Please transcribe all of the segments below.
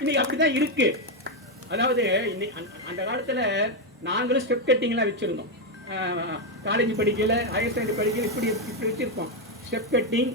இன்னைக்கு அப்படிதான் இருக்கு. அதாவது அந்த காலத்துல நாங்களும் ஸ்டெப் கட்டிங்லாம் வச்சிருந்தோம். காலேஜ் படிக்கல, ஹையர் செகண்டரி படிக்கல, இப்படி வச்சிருப்போம். ஸ்டெப் கட்டிங்,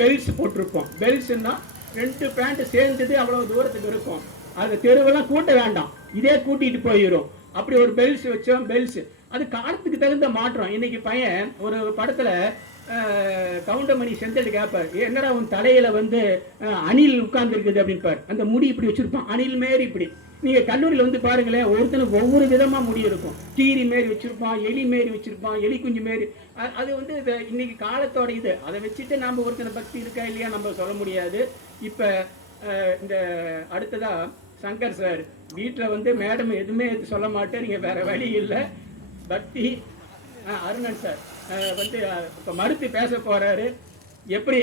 பெல்ஸ் போட்டிருப்போம். பெல்ஸ்ன்னா 2 பேண்ட் சேர்ந்தது அவ்வளவு தூரத்துக்கு இருக்கும். அது தெருவெல்லாம் கூட்ட வேண்டாம், இதே கூட்டிட்டு போயிடும். அப்படி ஒரு பெல்ஸ் வச்சோம். பெல்ஸ் அது காலத்துக்கு தகுந்த மாற்றம். இன்னைக்கு பையன் ஒரு படத்துல கவுண்டமணி செந்தல் கேட்பார், என்னடா உன் தலையில வந்து அணில் உட்கார்ந்து இருக்குது அப்படின்பார். அந்த முடி இப்படி வச்சிருப்பான், அணில் மாரி. இப்படி நீங்க கல்லூரியில் வந்து பாருங்களேன், ஒருத்தனுக்கு ஒவ்வொரு விதமா முடி இருக்கும். கீரி மாரி வச்சிருப்பான், எலி மாரி வச்சிருப்பான், எலி குஞ்சு மாரி. அது வந்து இன்னைக்கு காலத்தோட இது. அதை வச்சுட்டு நம்ம ஒருத்தனை பக்தி இருக்கா இல்லையா நம்ம சொல்ல முடியாது. இப்ப இந்த அடுத்ததா சங்கர் சார் வீட்டில் வந்து மேடம் எதுவுமே சொல்ல மாட்டேன், நீங்க வேற வழி இல்லை பக்தி. அருணன் சார் வந்து இப்போ மறுத்து பேச போறாரு. எப்படி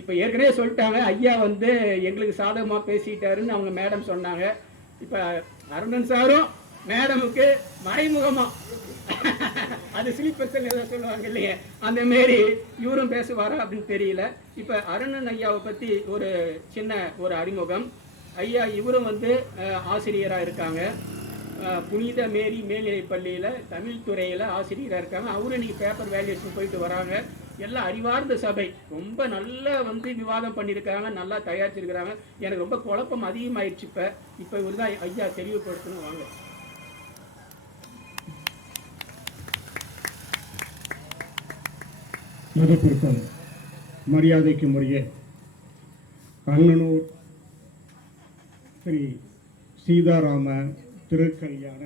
இப்போ ஏற்கனவே சொல்லிட்டாங்க, ஐயா வந்து எங்களுக்கு சாதகமாக பேசிட்டாருன்னு அவங்க மேடம் சொன்னாங்க. இப்போ அருணன் சாரும் மேடமுக்கு மறைமுகமா அது ஸ்லீப்பர்சல் ஏதோ சொல்லுவாங்க இல்லையே, அந்த மாரி இவரும் பேசுவாரா அப்படின்னு தெரியல. இப்போ அருணன் ஐயாவை பற்றி ஒரு சின்ன ஒரு அறிமுகம். ஐயா இவரும் வந்து ஆசிரியராக இருக்காங்க. புனித மேரி மேல்நிலைப் பள்ளியில் தமிழ் துறையில் ஆசிரியராக இருக்காங்க. அவரும் இன்னைக்கு பேப்பர் வேல்யூஷன் போயிட்டு வராங்க. எல்லாம் அறிவார்ந்த சபை, ரொம்ப நல்லா வந்து விவாதம் பண்ணியிருக்காங்க, நல்லா தயாரிச்சிருக்கிறாங்க. எனக்கு ரொம்ப குழப்பம் அதிகமாயிடுச்சு. இப்போ இவர் தான் ஐயா தெளிவுபடுத்தணும். வாங்க. மதப்பிற்கும் மரியாதைக்கு முறையே கண்ணனூர் ஸ்ரீ சீதாராம திருக்கல்யாண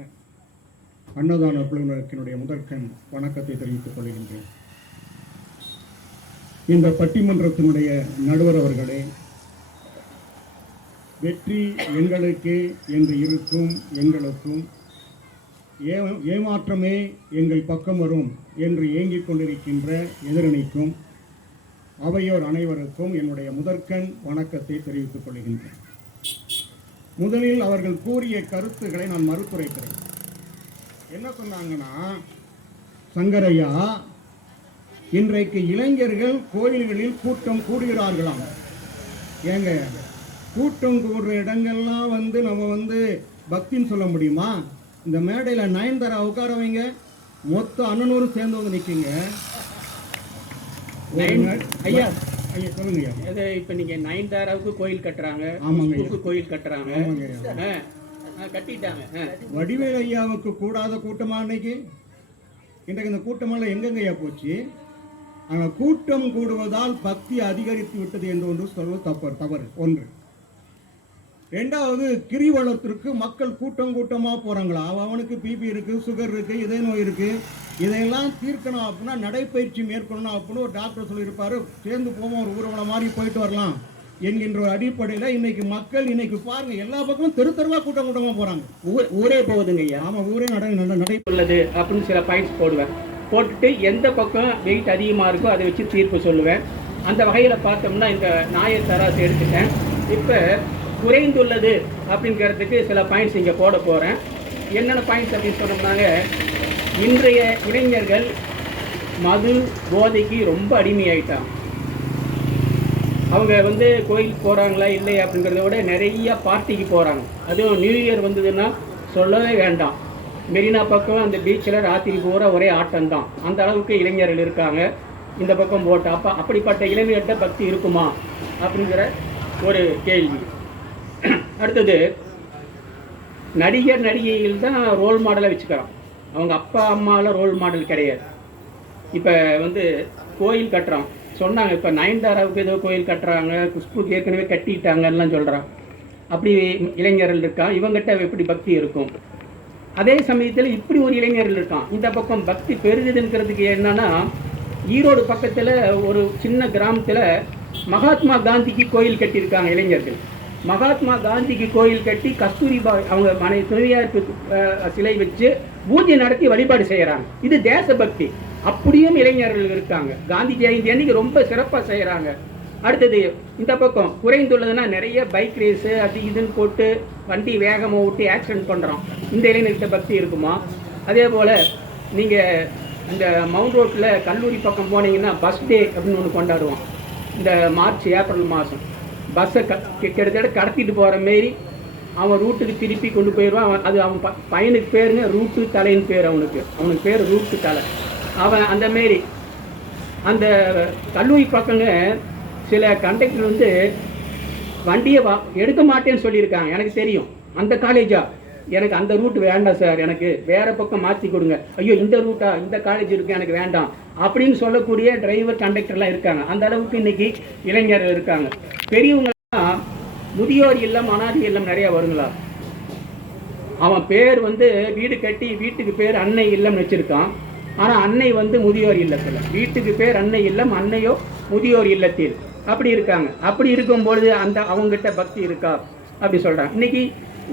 அன்னதான குழுவினருக்கினுடைய முதற்கண் வணக்கத்தை தெரிவித்துக் கொள்கின்றேன். இந்த பட்டிமன்றத்தினுடைய நடுவர் அவர்களே, வெற்றி எங்களுக்கே என்று இருக்கும் எங்களுக்கும் ஏமாற்றமே எங்கள் பக்கம் வரும் என்று ஏங்கிக் கொண்டிருக்கின்ற எதிரணிக்கும் அவையோர் அனைவருக்கும் என்னுடைய முதற்கண் வணக்கத்தை தெரிவித்துக் கொள்கின்றேன். முதலில் அவர்கள் கூறிய கருத்துக்களை நான் மறுத்துரைக்கிறேன். என்ன சொன்னாங்கன்னா, சங்கரையா இன்றைக்கு இளைஞர்கள் கோயில்களில் கூட்டம் கூடுகிறார்களாம். ஏங்க, கூட்டம் கூடுற இடங்கள்லாம் வந்து நம்ம வந்து பக்தின்னு சொல்ல முடியுமா? இந்த மேடையில் நயன்தாரா உட்கார வைங்க, மொத்த அண்ணனூரும் சேர்ந்து வந்து நிற்குங்க. ஐயா ஐயா சொல்லுங்க. இப்போ நீங்க நயன்தாராவுக்கு கோயில் கட்டுறாங்க, கோயில் கட்டுறாங்க, கட்டிட்டாங்க. வடிவேல் ஐயாவுக்கு கூடாத கூட்டமா அன்னைக்கு? இன்றைக்கு இந்த கூட்டமெல்லாம் எங்கெங்கய்யா போச்சு? ஆனால் கூட்டம் கூடுவதால் பக்தி அதிகரித்து விட்டது என்று ஒன்று சொல்வது தவறு. ஒன்று. ரெண்டாவது, கிரிவலத்திற்கு மக்கள் கூட்டமா போறாங்களா? அவனுக்கு பிபி இருக்கு, சுகர் இருக்கு, இதய நோய் இருக்கு, இதையெல்லாம் தீர்க்கணும் அப்படின்னா நடைப்பயிற்சி மேற்கொள்ளணும் அப்படின்னு ஒரு டாக்டர் சொல்லியிருப்பாரு. சேர்ந்து போவோம், ஒரு ஊர்வலம் மாதிரி போயிட்டு வரலாம் என்கின்ற ஒரு அடிப்படையில் இன்னைக்கு மக்கள் இன்னைக்கு பாருங்க, எல்லா பக்கமும் தெருவா கூட்டமா போறாங்க. ஊரே போகுதுங்க ஐயா. ஆமா, ஊரே நடை உள்ளது அப்படின்னு சில பாயிண்ட்ஸ் போடுவேன். போட்டுட்டு எந்த பக்கம் வெயிட் அதிகமாக இருக்கோ அதை வச்சு தீர்ப்பு சொல்லுவேன். அந்த வகையில் பார்த்தோம்னா இந்த நாயர் தராசு எடுத்துட்டேன். இப்போ குறைந்துள்ளது அப்படிங்கிறதுக்கு சில பாயிண்ட்ஸ் இங்கே போட போகிறேன். என்னென்ன பாயிண்ட்ஸ் அப்படின்னு சொன்னோம்னாங்க, இன்றைய இளைஞர்கள் மது போதைக்கு ரொம்ப அடிமையாயிட்டாங்க. அவங்க வந்து கோயிலுக்கு போகிறாங்களா இல்லையா அப்படிங்கிறத விட நிறைய பார்ட்டிக்கு போகிறாங்க. அதுவும் நியூ இயர் வந்ததுன்னா சொல்லவே வேண்டாம். மெரினா பக்கம் அந்த பீச்சில் ராத்திரி பூரா ஒரே ஆட்டம் தான். அந்த அளவுக்கு இளைஞர்கள் இருக்காங்க இந்த பக்கம் போட்டு. அப்படிப்பட்ட இளைஞர்கிட்ட பக்தி இருக்குமா அப்படிங்கிற ஒரு கேள்வி. அடுத்தது, நடிகர் நடிகைகள் தான் ரோல் மாடலை வச்சுக்கிறான். அவங்க அப்பா அம்மாவில் ரோல் மாடல் கிடையாது. இப்போ வந்து கோயில் கட்டுறான் சொன்னாங்க. இப்போ நயன்தாராவுக்கு ஏதோ கோயில் கட்டுறாங்க, குஷ்புக்கு ஏற்கனவே கட்டிட்டாங்கலாம் சொல்கிறான். அப்படி இளைஞர்கள் இருக்கான். இவங்ககிட்ட எப்படி பக்தி இருக்கும்? அதே சமயத்தில் இப்படி ஒரு இளைஞர்கள் இருக்கான். இந்த பக்கம் பக்தி பெருகுதுங்கிறதுக்கு என்னன்னா, ஈரோடு பக்கத்தில் ஒரு சின்ன கிராமத்தில் மகாத்மா காந்திக்கு கோயில் கட்டியிருக்காங்க இளைஞர்கள். மகாத்மா காந்திக்கு கோயில் கட்டி கஸ்தூரிபா அவங்க துணைவியாருக்கு சிலை வச்சு பூஜை நடத்தி வழிபாடு செய்கிறாங்க. இது தேசபக்தி. அப்படியும் இளைஞர்கள் இருக்காங்க. காந்தி ஜெயந்தி அன்னைக்கு ரொம்ப சிறப்பாக செய்கிறாங்க. அடுத்தது, இந்த பக்கம் குறைந்துள்ளதுன்னா நிறைய பைக் ரேஸு அது இதுன்னு போட்டு வண்டி வேகமாக ஓட்டி ஆக்சிடென்ட் பண்ணுறோம். இந்த இளைஞர்கிட்ட பக்தி இருக்குமா? அதே போல் நீங்கள் இந்த மவுண்ட் ரோட்டில் கல்லூரி பக்கம் போனீங்கன்னா பஸ் டே அப்படின்னு ஒன்று கொண்டாடுவோம். இந்த மார்ச் ஏப்ரல் மாதம் பஸ்ஸை கிட்டத்தட்ட கடத்திட்டு போகிற மாரி அவன் ரூட்டுக்கு திருப்பி கொண்டு போயிடுவான். அது அவன் பையனுக்கு பேருங்க ரூட்டு தலைன்னு பேர். அவனுக்கு பேர் ரூட்டு தலை. அவன் அந்த மாரி அந்த கல்லூரி பக்கங்க சில கண்டக்டர் வந்து வண்டியை எடுக்க மாட்டேன்னு சொல்லியிருக்காங்க. எனக்கு தெரியும் அந்த காலேஜா, எனக்கு அந்த ரூட் வேண்டாம் சார், எனக்கு வேறு பக்கம் மாற்றி கொடுங்க. ஐயோ இந்த ரூட்டா, இந்த காலேஜ் இருக்குது, எனக்கு வேண்டாம் அப்படின்னு சொல்லக்கூடிய டிரைவர் கண்டக்டர்லாம் இருக்காங்க. அந்த அளவுக்கு இன்றைக்கி இளைஞர்கள் இருக்காங்க. பெரியவங்களாம் முதியோர் இல்லம் அனாதை இல்லம் நிறையா வருங்களா. அவன் பேர் வந்து வீடு கட்டி வீட்டுக்கு பேர் அன்னை இல்லம்னு வச்சுருக்கான். ஆனால் அன்னை வந்து முதியோர் இல்லத்தில், வீட்டுக்கு பேர் அன்னை இல்லம், அன்னையோ முதியோர் இல்லத்தில் அப்படி இருக்காங்க. அப்படி இருக்கும்பொழுது அந்த அவங்ககிட்ட பக்தி இருக்கா அப்படி சொல்கிறாங்க. இன்றைக்கி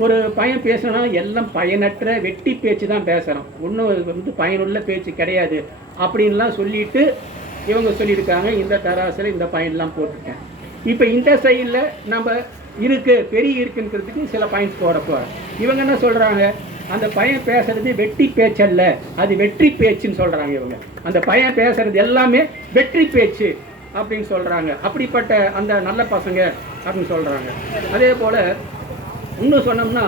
ஒரு பையன் பேசுனா எல்லாம் பயனற்ற வெட்டி பேச்சு தான் பேசுகிறான், ஒன்றும் வந்து பயனுள்ள பேச்சு கிடையாது அப்படின்லாம் சொல்லிட்டு இவங்க சொல்லியிருக்காங்க. இந்த தராசில் இந்த பயன்லாம் போட்டுட்டேன். இப்போ இந்த சைடில் நம்ம இருக்குது பெரிய இருக்குங்கிறதுக்கு சில பாயிண்ட்ஸ் போட போகிறேன். இவங்க என்ன சொல்கிறாங்க, அந்த பையன் பேசுறது வெட்டி பேச்சல்ல, அது வெற்றி பேச்சுன்னு சொல்கிறாங்க. இவங்க அந்த பையன் பேசுறது எல்லாமே வெற்றி பேச்சு அப்படின்னு சொல்கிறாங்க. அப்படிப்பட்ட அந்த நல்ல பசங்க அப்படின்னு சொல்கிறாங்க. அதே போல் இன்னும் சொன்னோம்னா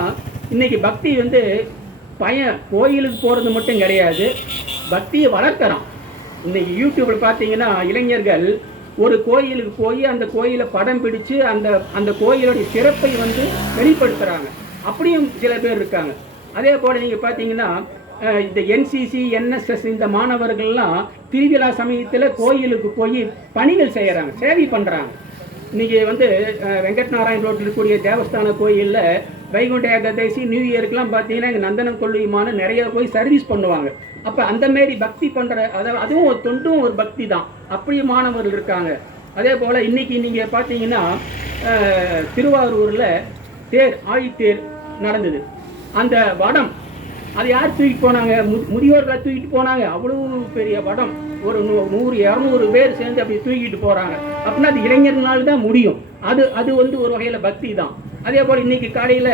இன்றைக்கி பக்தி வந்து பையன் கோயிலுக்கு போகிறது மட்டும் கிடையாது, பக்தியை வளர்க்குறான். இன்றைக்கி யூடியூப்பில் பார்த்தீங்கன்னா இளைஞர்கள் ஒரு கோயிலுக்கு போய் அந்த கோயிலை படம் பிடிச்சு அந்த கோயிலுடைய சிறப்பை வந்து வெளிப்படுத்துகிறாங்க. அப்படியும் சில பேர் இருக்காங்க. அதே போல் நீங்கள் பார்த்தீங்கன்னா இந்த என்சிசி என்எஸ்எஸ் இந்த மாணவர்கள்லாம் திருவிழா சமயத்தில் கோயிலுக்கு போய் பணிகள் செய்கிறாங்க, சேவை பண்ணுறாங்க. இன்றைக்கி வந்து வெங்கட் நாராயண் ரோட்டில் இருக்கக்கூடிய தேவஸ்தான கோயிலில் வைகுண்ட ஏகாதசி நியூ இயருக்குலாம் பார்த்தீங்கன்னா இங்கே நந்தனம் கொள்ளுமான நிறைய போய் சர்வீஸ் பண்ணுவாங்க. அப்போ அந்தமாரி பக்தி பண்ணுற அதுவும் ஒரு தொண்டும் ஒரு பக்தி தான். அப்படி மாணவர்கள் இருக்காங்க. அதே போல் இன்றைக்கி நீங்கள் பார்த்தீங்கன்னா திருவாரூரில் ஆழித்தேர் நடந்தது. அந்த வடம் அது யார் தூக்கிட்டு போனாங்க, முதியோர்களை தூக்கிட்டு போனாங்க. அவ்வளோ பெரிய வடம், ஒரு 100-200 பேர் சேர்ந்து அப்படி தூக்கிட்டு போகிறாங்க. அப்படின்னா அது இளைஞர்களால் தான் முடியும். அது வந்து ஒரு வகையில் பக்தி தான். அதே போல் இன்றைக்கி காலையில்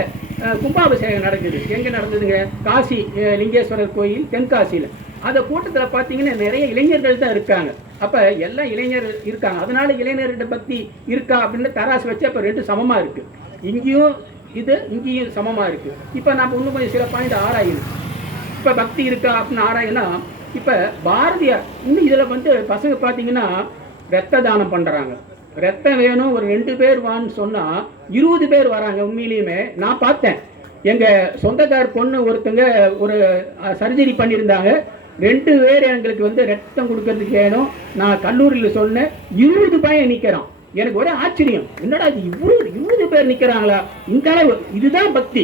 கும்பாபிஷேகம் நடக்குது. எங்கே நடந்ததுங்க, காசி லிங்கேஸ்வரர் கோயில் தென்காசியில். அந்த கூட்டத்தில் பார்த்தீங்கன்னா நிறைய இளைஞர்கள் தான் இருக்காங்க. அப்போ எல்லாம் இளைஞர்கள் இருக்காங்க. அதனால இளைஞர்கிட்ட பக்தி இருக்கா அப்படின்னு தராசு வச்சு அப்போ 2 சமமாக இருக்குது. இங்கேயும் சமமாக இருக்குது. இப்போ நம்ம இன்னும் கொஞ்சம் சில பாயிண்ட் ஆராயுது. இப்போ பக்தி இருக்கா அப்படின்னு ஆராயினா, இப்போ பாரதியார் இன்னும் இதில் வந்து பசங்க பார்த்தீங்கன்னா ரத்த தானம் பண்ணுறாங்க. ரத்தம் வேணும், ஒரு 2 பேர் வான்னு சொன்னால் 20 பேர் வராங்க. உண்மையிலேயுமே நான் பார்த்தேன். எங்கள் சொந்தக்கார பொண்ணு ஒருத்தங்க ஒரு சர்ஜரி பண்ணியிருந்தாங்க. 2 பேர் எங்களுக்கு வந்து ரத்தம் கொடுக்கறதுக்கு வேணும். நான் கல்லூரியில் சொன்னேன், 20 பையன் நிற்கிறான். எனக்கு ஒரே ஆச்சரியம், என்னடா இது 20 பேர் நிற்கிறாங்களா, இந்த அளவு. இதுதான் பக்தி.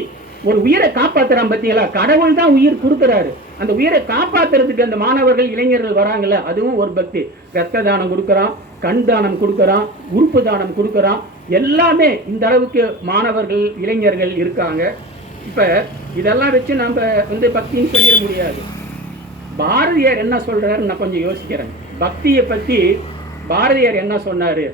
ஒரு உயிரை காப்பாற்றுறான் பார்த்தீங்களா, கடவுள் தான் உயிர் கொடுக்குறாரு. அந்த உயிரை காப்பாற்றுறதுக்கு அந்த மாணவர்கள் இளைஞர்கள் வராங்கல்ல, அதுவும் ஒரு பக்தி. ரத்த தானம் கொடுக்குறான், கண் தானம் கொடுக்குறான், உறுப்பு தானம் கொடுக்குறான். எல்லாமே இந்த அளவுக்கு மாணவர்கள் இளைஞர்கள் இருக்காங்க. இப்போ இதெல்லாம் வச்சு நம்ம வந்து பக்தின்னு சொல்லிட முடியாது. பாரதியார் என்ன சொல்கிறாருன்னு நான் கொஞ்சம் யோசிக்கிறேன். பக்தியை பற்றி பாரதியார் என்ன சொன்னார்.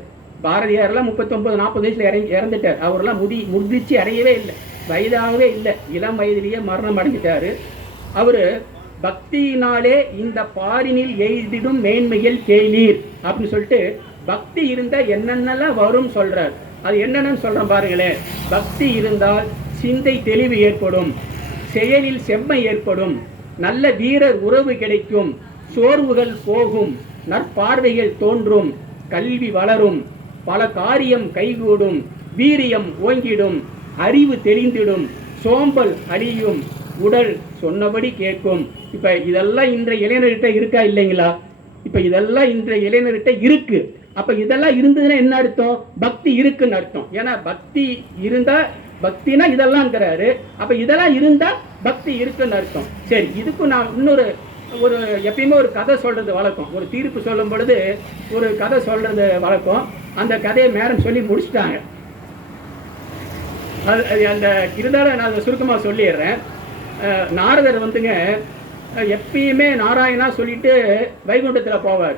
பாரதியாரெல்லாம் 39-40 வயசில் இறந்துட்டார். அவரெல்லாம் முதிர்ச்சி அடையவே இல்லை, வயதாகவே இல்லை, இளம் வயதிலேயே மரணம் அடைஞ்சிட்டார். அவர் பக்தியினாலே இந்த பாரினில் எய்திடும் மேன்மையில் கேளீர் அப்படின்னு சொல்லிட்டு பக்தி இருந்தால் என்னென்னலாம் வரும்னு சொல்கிறார். அது என்னென்னு சொல்கிறேன் பாருங்களேன். பக்தி இருந்தால் சிந்தை தெளிவு ஏற்படும், செயலில் செம்மை ஏற்படும், நல்ல வீரர் உறவு கிடைக்கும், சோர்வுகள் போகும், நற்பார்வைகள் தோன்றும், கல்வி வளரும், பல காரியம் கைகூடும், வீரியம் ஓங்கிடும், அறிவு தெரிந்திடும், சோம்பல் அழியும், உடல் சொன்னபடி கேட்கும். இப்போ இதெல்லாம் இன்றைய இளைஞர்கிட்ட இருக்கா இல்லைங்களா? இப்போ இதெல்லாம் இன்றைய இளைஞர்கிட்ட இருக்கு. அப்போ இதெல்லாம் இருந்ததுன்னா என்ன அர்த்தம்? பக்தி இருக்குன்னு அர்த்தம். ஏன்னா பக்தி இருந்தால், பக்தினா இதெல்லாம்ங்கிறாரு. அப்போ இதெல்லாம் இருந்தால் பக்தி இருக்குன்னு அர்த்தம். சரி, இதுக்கும் நான் இன்னொரு எப்பயுமே ஒரு கதை சொல்கிறது வழக்கம். ஒரு தீர்ப்பு சொல்லும் பொழுது ஒரு கதை சொல்கிறது வழக்கம். அந்த கதையை மேடம் சொல்லி முடிச்சிட்டாங்க. அது அந்த இருந்தாலும் நான் அதை சுருக்கமாக சொல்லிடுறேன். நாரதர் வந்துங்க எப்பயுமே நாராயணா சொல்லிட்டு வைகுண்டத்தில் போவார்.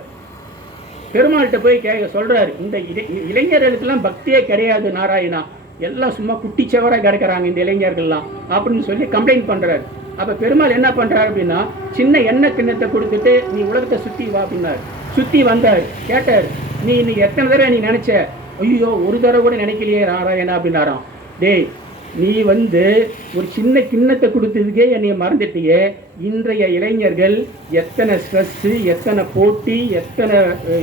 பெருமாள்கிட்ட போய் சொல்கிறாரு, இந்த இளைஞர்களுக்கெல்லாம் பக்தியே கிடையாது நாராயணா, எல்லாம் சும்மா குட்டிச்சவராக கிடக்கிறாங்க இந்த இளைஞர்கள்லாம் அப்படின்னு சொல்லி கம்ப்ளைண்ட் பண்ணுறாரு. அப்போ பெருமாள் என்ன பண்ணுறாரு அப்படின்னா, சின்ன எண்ணெய் கிண்ணத்தை கொடுத்துட்டு நீ உலகத்தை சுற்றி வா அப்படின்னாரு. சுற்றி வந்தார். கேட்டார், நீ எத்தனை தடவை நீ நினச்ச ஐயோ ஒரு தடவை கூட நினைக்கலையே நாராயணா அப்படின்னாராம். டேய், நீ ஒரு சின்ன கிண்ணத்தை கொடுத்ததுக்கே என்னைய மறந்துட்டியே. இன்றைய இளைஞர்கள் எத்தனை ஸ்ட்ரெஸ்ஸு, எத்தனை போட்டி,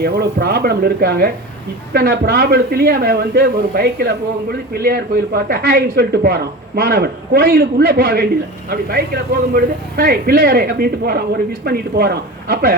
எவ்வளோ ப்ராப்ளம் இருக்காங்க. இத்தனை ப்ராப்ளத்துலேயும் அவன் ஒரு பைக்கில் போகும்பொழுது பிள்ளையார் கோயில் பார்த்தா ஹாய்ன்னு சொல்லிட்டு போகிறான். மாணவன் கோயிலுக்கு உள்ளே போக வேண்டியது, அப்படி பைக்கில் போகும்பொழுது ஹாய் பிள்ளையாரே அப்படின்ட்டு போகிறான், ஒரு விஷ் பண்ணிட்டு போகிறான். அப்போ